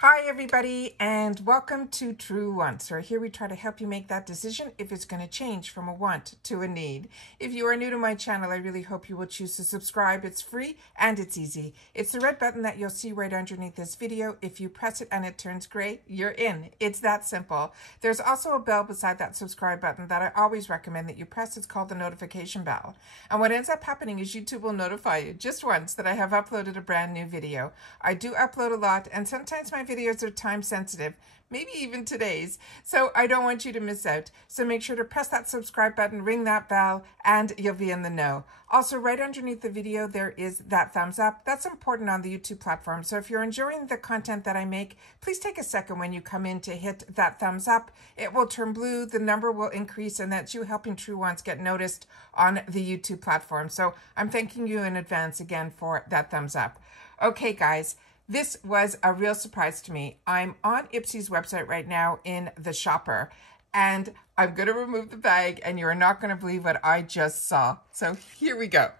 Hi everybody and welcome to True Wants, where here we try to help you make that decision if it's going to change from a want to a need. If you are new to my channel, I really hope you will choose to subscribe. It's free and it's easy. It's the red button that you'll see right underneath this video. If you press it and it turns gray, you're in. It's that simple. There's also a bell beside that subscribe button that I always recommend that you press. It's called the notification bell. And what ends up happening is YouTube will notify you just once that I have uploaded a brand new video. I do upload a lot, and sometimes my videos are time sensitive, maybe even today's, so I don't want you to miss out. So make sure to press that subscribe button, ring that bell, and you'll be in the know. Also, right underneath the video, there is that thumbs up. That's important on the YouTube platform. So if you're enjoying the content that I make, please take a second when you come in to hit that thumbs up. It will turn blue, the number will increase, and that's you helping True Wants get noticed on the YouTube platform. So I'm thanking you in advance again for that thumbs up. Okay, guys. This was a real surprise to me. I'm on Ipsy's website right now in the shopper, and I'm going to remove the bag, and you're not going to believe what I just saw. So here we go.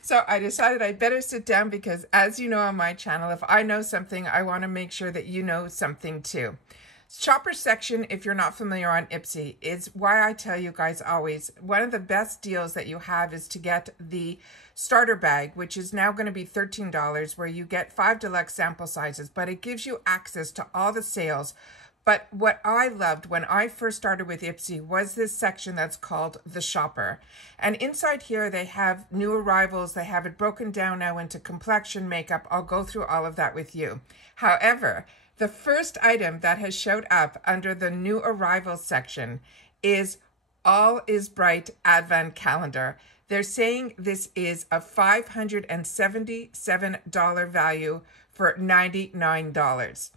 So I decided I better sit down because, as you know on my channel, if I know something, I want to make sure that you know something too. Shopper section, if you're not familiar on Ipsy, is why I tell you guys always, one of the best deals that you have is to get the starter bag, which is now going to be $13, where you get 5 deluxe sample sizes, but it gives you access to all the sales. But what I loved when I first started with Ipsy was this section that's called the shopper. And inside here, they have new arrivals. They have it broken down now into complexion, makeup. I'll go through all of that with you. However, the first item that has showed up under the new arrivals section is All Is Bright Advent Calendar. They're saying this is a $577 value for $99.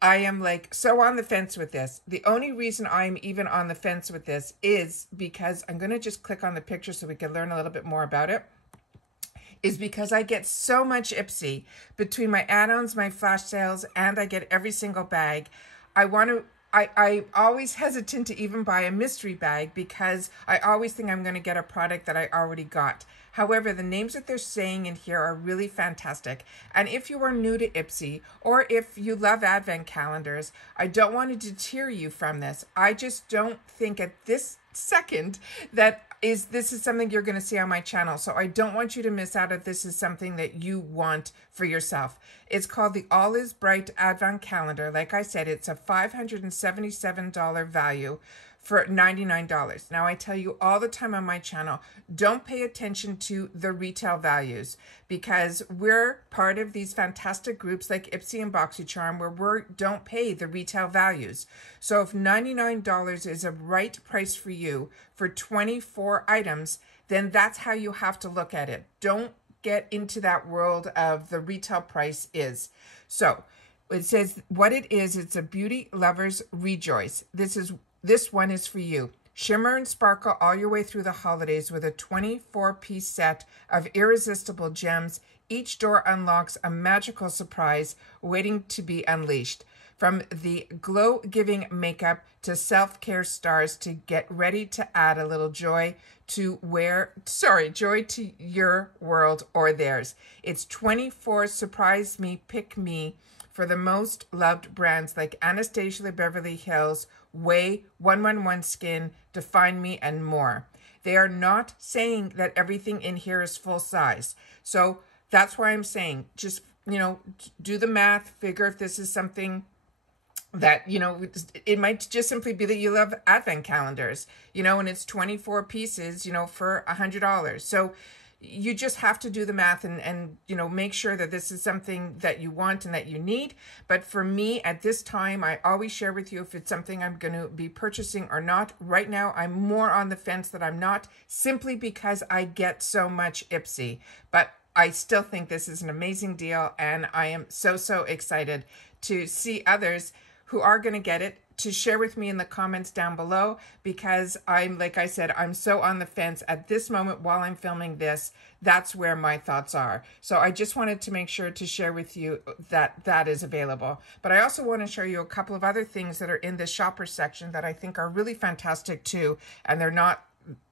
I am like so on the fence with this. The only reason I'm even on the fence with this is because I'm going to just click on the picture so we can learn a little bit more about it. Is because I get so much Ipsy between my add-ons, my flash sales, and I get every single bag. I'm always hesitant to even buy a mystery bag because I always think I'm going to get a product that I already got. However, the names that they're saying in here are really fantastic. And if you are new to Ipsy, or if you love advent calendars, I don't want to deter you from this. I just don't think at this second that this is something you're going to see on my channel. So I don't want you to miss out if this is something that you want for yourself. It's called the All Is Bright Advent Calendar. Like I said, it's a $577 value for $99. Now, I tell you all the time on my channel, don't pay attention to the retail values because we're part of these fantastic groups like Ipsy and BoxyCharm where we don't pay the retail values. So if $99 is a right price for you for 24 items, then that's how you have to look at it. Don't get into that world of the retail price is. So it says what it is, it's a beauty lovers rejoice. This one is for you. Shimmer and sparkle all your way through the holidays with a 24-piece set of irresistible gems. Each door unlocks a magical surprise waiting to be unleashed. From the glow-giving makeup to self-care stars to get ready to add a little joy to joy to your world or theirs. It's 24 surprise me, pick me for the most loved brands like Anastasia Beverly Hills, Way, 111 Skin, Define Me, and more. They are not saying that everything in here is full size. So that's why I'm saying just, do the math, figure if this is something that, it might just simply be that you love advent calendars, and it's 24 pieces, for $100. So you just have to do the math and make sure that this is something that you want and that you need. But for me at this time, I always share with you if it's something I'm going to be purchasing or not. Right now, I'm more on the fence that I'm not, simply because I get so much Ipsy. But I still think this is an amazing deal, and I am so excited to see others who are going to get it to share with me in the comments down below, because like I said, I'm so on the fence at this moment while I'm filming this. That's where my thoughts are. So I just wanted to make sure to share with you that that is available. But I also want to show you a couple of other things that are in this shopper section that I think are really fantastic too, and they're not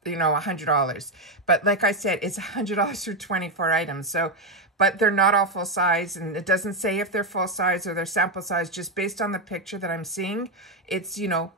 $100. But like I said, it's $100 for 24 items. So but they're not all full size, and it doesn't say if they're full size or they're sample size. Just based on the picture that I'm seeing, it's, you know,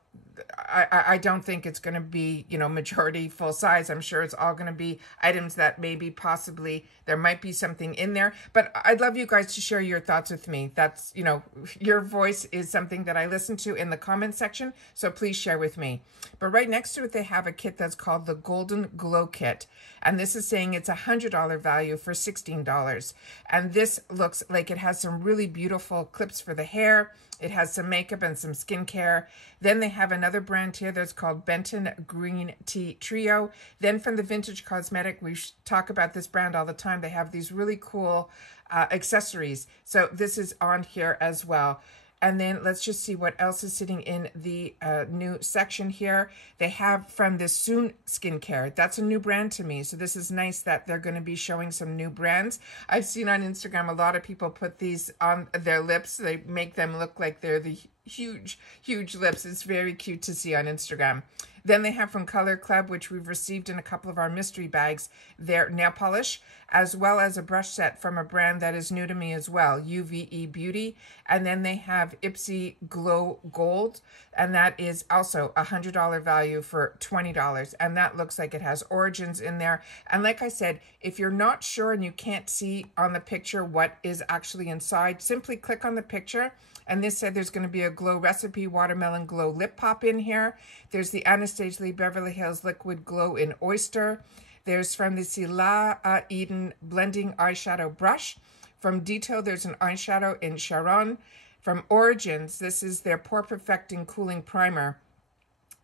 I don't think it's going to be, you know, majority full size. I'm sure it's all going to be items that maybe possibly there might be something in there. But I'd love you guys to share your thoughts with me. That's, you know, your voice is something that I listen to in the comment section. So please share with me. But right next to it, they have a kit that's called the Golden Glow Kit. And this is saying it's $100 value for $16. And this looks like it has some really beautiful clips for the hair. It has some makeup and some skincare. Then they have another brand here that's called Benton Green Tea Trio. Then from the Vintage Cosmetic, we talk about this brand all the time. They have these really cool accessories. So this is on here as well. And then let's just see what else is sitting in the new section here. They have from the Soon Skincare. That's a new brand to me. So this is nice that they're going to be showing some new brands. I've seen on Instagram a lot of people put these on their lips. They make them look like they're the huge, huge lips. It's very cute to see on Instagram. Then they have from Color Club, which we've received in a couple of our mystery bags, their nail polish, as well as a brush set from a brand that is new to me as well, UVE Beauty. And then they have Ipsy Glow Gold, and that is also $100 value for $20. And that looks like it has Origins in there. And like I said, if you're not sure and you can't see on the picture what is actually inside, simply click on the picture. And this said there's going to be a Glow Recipe Watermelon Glow Lip Pop in here. There's the Anastasia Lee Beverly Hills Liquid Glow in Oyster. There's from the Sila Eden Blending Eyeshadow Brush. From Detail, there's an eyeshadow in Sharon. From Origins, this is their Pore Perfecting Cooling Primer.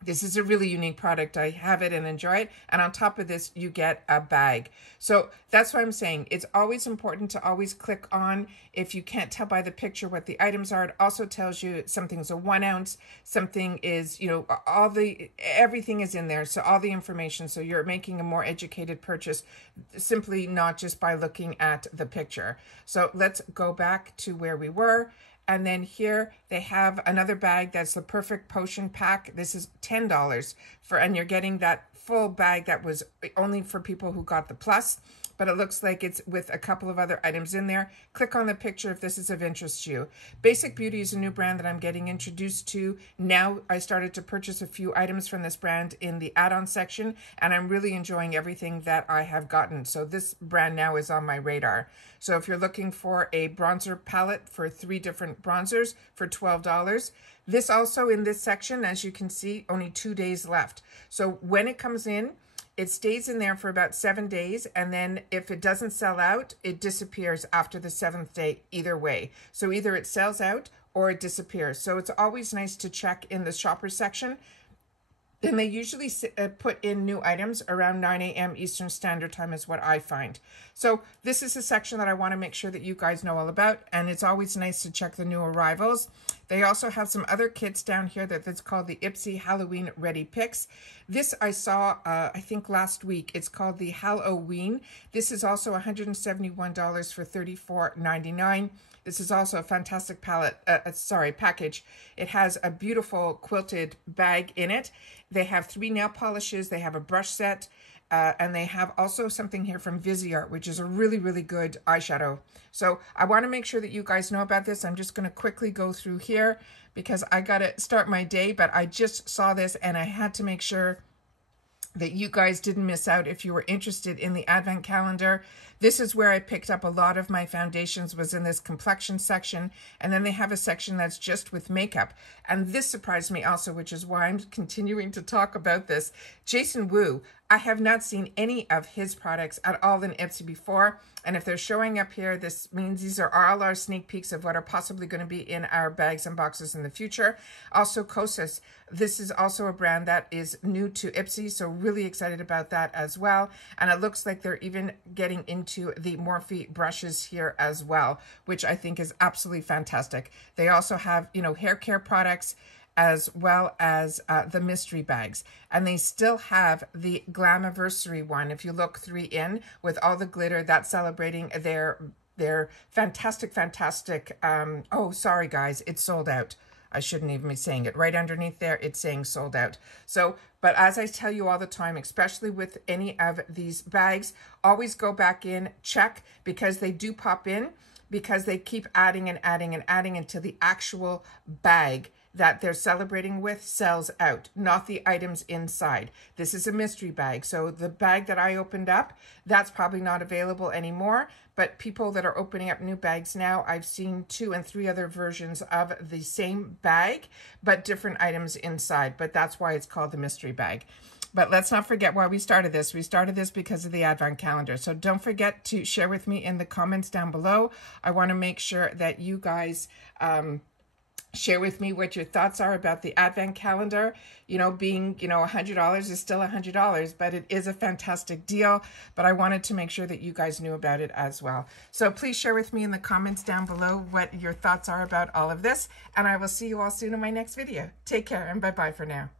This is a really unique product. I have it and enjoy it. And on top of this, you get a bag. So that's what I'm saying. It's always important to always click on, if you can't tell by the picture what the items are. It also tells you something's a 1 ounce, something is, you know, everything is in there. So all the information. So you're making a more educated purchase, simply not just by looking at the picture. So let's go back to where we were. And then here they have another bag that's the Perfect Potion Pack. This is $10 and you're getting that full bag that was only for people who got the plus, but it looks like it's with a couple of other items in there. Click on the picture if this is of interest to you. Basic Beauty is a new brand that I'm getting introduced to. Now I started to purchase a few items from this brand in the add-on section, and I'm really enjoying everything that I have gotten. So this brand now is on my radar. So if you're looking for a bronzer palette for 3 different bronzers for $12, this also in this section, as you can see, only 2 days left. So when it comes in, it stays in there for about 7 days, and then if it doesn't sell out, it disappears after the 7th day either way. So either it sells out or it disappears. So it's always nice to check in the shopper section. And they usually put in new items around 9 a.m. Eastern Standard Time is what I find. So this is a section that I want to make sure that you guys know all about. And it's always nice to check the new arrivals. They also have some other kits down here that's called the Ipsy Halloween Ready Picks. This I saw, I think last week. It's called the Halloween. This is also $171 for $34.99. This is also a fantastic package. It has a beautiful quilted bag in it. They have 3 nail polishes. They have a brush set. And they have also something here from Viseart, which is a really, really good eyeshadow. So I want to make sure that you guys know about this. I'm just going to quickly go through here because I got to start my day. But I just saw this and I had to make sure that you guys didn't miss out if you were interested in the advent calendar. This is where I picked up a lot of my foundations, was in this complexion section. And then they have a section that's just with makeup. And this surprised me also, which is why I'm continuing to talk about this. Jason Wu, I have not seen any of his products at all in Ipsy before. And if they're showing up here, this means these are all our sneak peeks of what are possibly going to be in our bags and boxes in the future. Also, Kosas. This is also a brand that is new to Ipsy, so really excited about that as well. And it looks like they're even getting into the Morphe brushes here as well, which I think is absolutely fantastic. They also have, you know, hair care products as well as the mystery bags. And they still have the Glamiversary one. If you look 3 in with all the glitter, that's celebrating their fantastic, oh, sorry guys, it's sold out. I shouldn't even be saying it. Right underneath there, it's saying sold out. So, but as I tell you all the time, especially with any of these bags, always go back in, check, because they do pop in, because they keep adding and adding and adding until the actual bag that they're celebrating with sells out, not the items inside. This is a mystery bag. So the bag that I opened up, that's probably not available anymore. But people that are opening up new bags now, I've seen 2 and 3 other versions of the same bag, but different items inside. But that's why it's called the mystery bag. But let's not forget why we started this. We started this because of the Advent calendar. So don't forget to share with me in the comments down below. I want to make sure that you guys share with me what your thoughts are about the Advent calendar. You know, being, you know, $100 is still $100, but it is a fantastic deal. But I wanted to make sure that you guys knew about it as well. So please share with me in the comments down below what your thoughts are about all of this. And I will see you all soon in my next video. Take care and bye-bye for now.